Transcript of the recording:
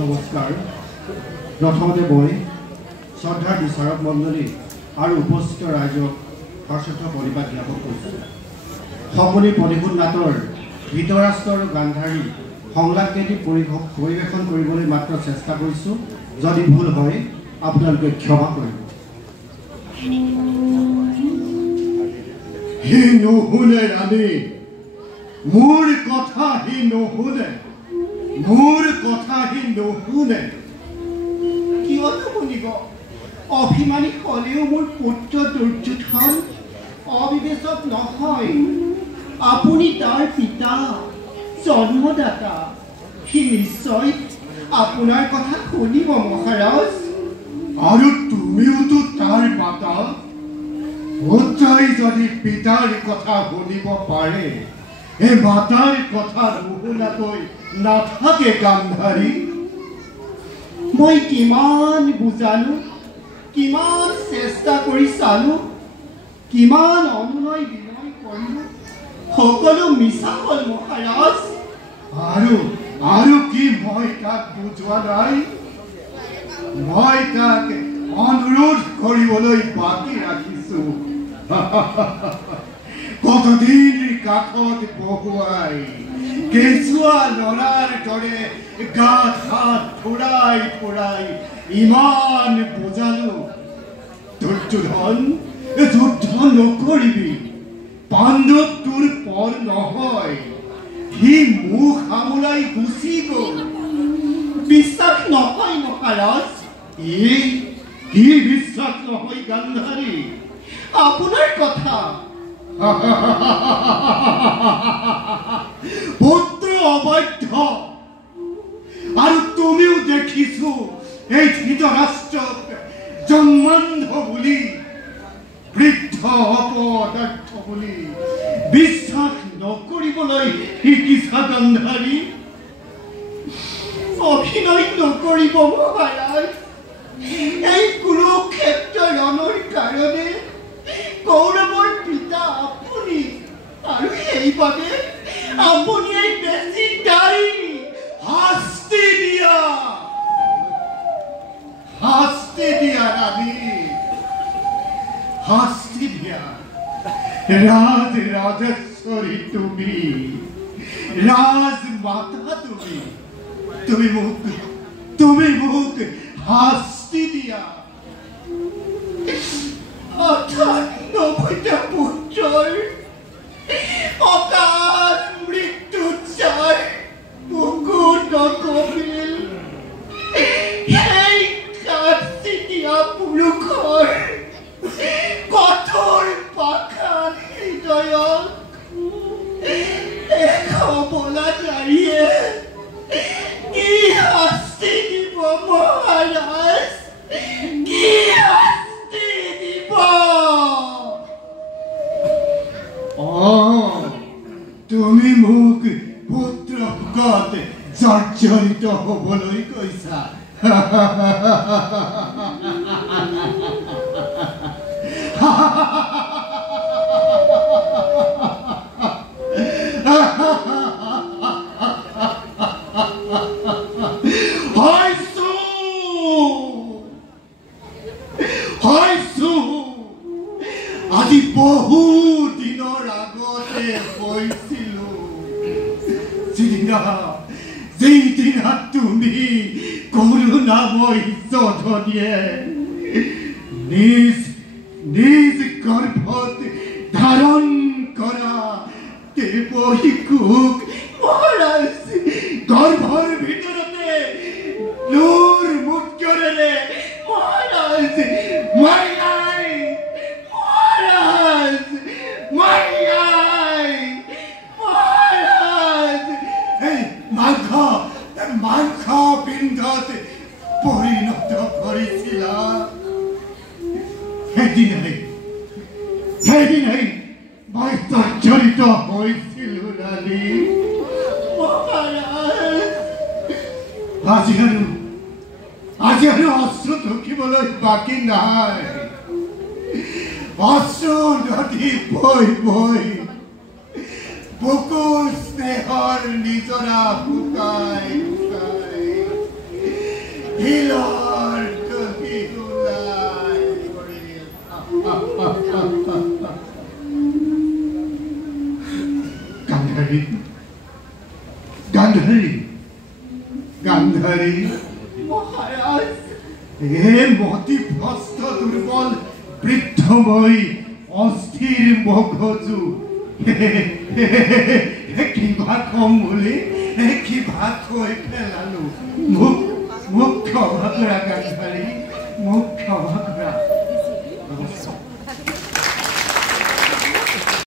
নমস্কাৰ। প্ৰথমতে মই শ্ৰদ্ধাৰ বিচাৰক মণ্ডলী আৰু উপস্থিত ৰাইজক সশ্ৰদ্ধ প্ৰণিপাত জ্ঞাপন কৰিছোঁ। সকলো প্ৰতিশোধ নাটৰ ধৃতৰাষ্ট্ৰ আৰু গান্ধাৰী সংলাপকেইটি পৰিৱেশন কৰিবলৈ মাত্ৰ চেষ্টা কৰিছোঁ। যদি ভুল হয় আপোনালোকে ক্ষমা কৰিব। সি নুশুনে ৰাণী, মোৰ কথা সি নুশুনে, মোৰ কথা সি নুশুনে। কিয় নুশুনিব? অভিমানী হ'লেও মোৰ পুত্ৰ দুৰ্যোধন অবিবেচক নহয়। আপুনি তাৰ পিতা, জন্মদাতা। সি নিশ্চয় আপোনাৰ কথা শুনিব মহাৰাজ। আৰু তুমিওতো তাৰ মাতা। পুত্ৰই যদি পিতাৰ কথা শুনিব পাৰে, এই মাতাৰ কথা নুশুনাকৈ নাথাকে গান্ধাৰী। মই কিমান বুজালো, কিমান চেষ্টা কৰি চালো, কিমান অনুনয় বিনয় কৰিলো, সকলো মিছা হ'ল মহাৰাজ। আৰু কি মই তাক বুজোৱা নাই? মই তাক অনুৰোধ কৰিবলৈ বাকী ৰাখিছো। কতদিন কাষত বহুৱাই কেঁচুৱা ল'ৰাৰ দৰে গাত হাত ফুৰাই ফুৰাই ইমান বুজালো। দুৰ্যোধন, যুদ্ধ নকৰিবি। পাণ্ডৱ তোৰ পৰ নহয়। সি মুখ সামুৰাই গুচি গ'ল। বিশ্বাস নহয় মহাৰাজ। কি বিশ্বাস নহয় গান্ধাৰী? আপোনাৰ কথা। পুত্ৰ অবৈধ। আৰু তুমিও দেখিছো এই ধৃতৰাষ্ট্ৰক জন্মান্ধ বুলি, বৃদ্ধ অপদাৰ্থ বুলি বিশ্বাস নকৰিবলৈ শিকিছা গান্ধাৰী। অভিনয় নকৰিব মহাৰাজ। এই কুৰুক্ষেত্ৰ ৰণৰ কাৰণে কৌৰৱৰ পিতা আপুনি, আৰু সেইবাবে আপুনিয়েই বেছি দায়ী। শাস্তি দিয়া, শাস্তি দিয়া ৰাণী, শাস্তি দিয়া। ৰাজেশ্বৰী তুমি, ৰাজমাতা তুমি মোক শাস্তি দিয়া। নভৈতা পুত্ৰৰ অকাল মৃত্যুত যাৰ বুকু নকপিল, সেই শাস্তি দিয়া পুৰুষৰ কঠোৰ পাষাণ হৃদয়ক বলাকাৰীয়ে কি শাস্তি দিব মহাৰাজ? কি শাস্তি দিব? তুমি মোক পুত্ৰ শোকত জৰ্জৰিত হবলৈ কৈছা। আজি বহু দিনৰ আগতে কৈছিলো, যিদিনা তুমি কৰুণাময় জধনীয়ে নিজ গৰ্ভত ধাৰণ কৰা শিশুক মহাৰাজ, গৰ্ভৰ ভিতৰতে লোৰ মুক্তৰে মহাৰাজ, মাৰিয়াই মহাৰাজ, মাৰিয়াই মহাৰাজ, এই মাংস পিণ্ডত পৰিণত কৰিছিলা। সেইদিনাই মই জৰ্জৰিত হৈছিলো ৰাণী। আজি আৰু অশ্ৰু ঢুকিবলৈ বাকী নাই। অশ্ৰু নদী বৈ বৈ বুকুৰ স্নেহৰ নিজৰা শুকাই শুকাই হিলৰ কহি ওলাই পৰিল। গান্ধাৰী গান্ধাৰী গান্ধাৰী মহাৰাজ হে মতি ভ্ৰষ্ট দুৰ্বল বৃদ্ধময় অস্থিৰ মগজু কিবা কম বুলি কিবা কৈ পেলালো। মোক ক্ষমা কৰা গান্ধাৰী, মোক ক্ষমা কৰা।